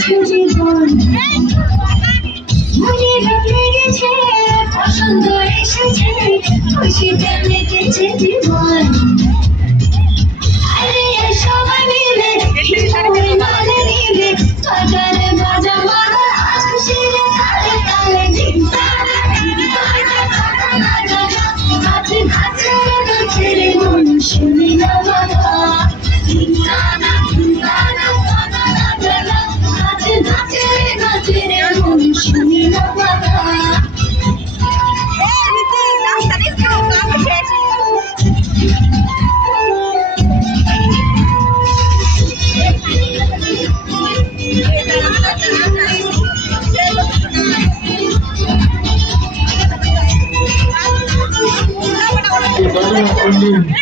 লেগেছে জীবন মনে লেগেছে পছন্দ এসেছে খুশিতে মেতেছে জীবন আরে সবাই মিলে মানে নিলে বাজারে বাজা মারা আজ খুশির তালে তালে নাচে নাচে নাচে রে মন শুনি না বাবা নাচে নাচে নাচে রে মন শুনি না বাবা Thank you.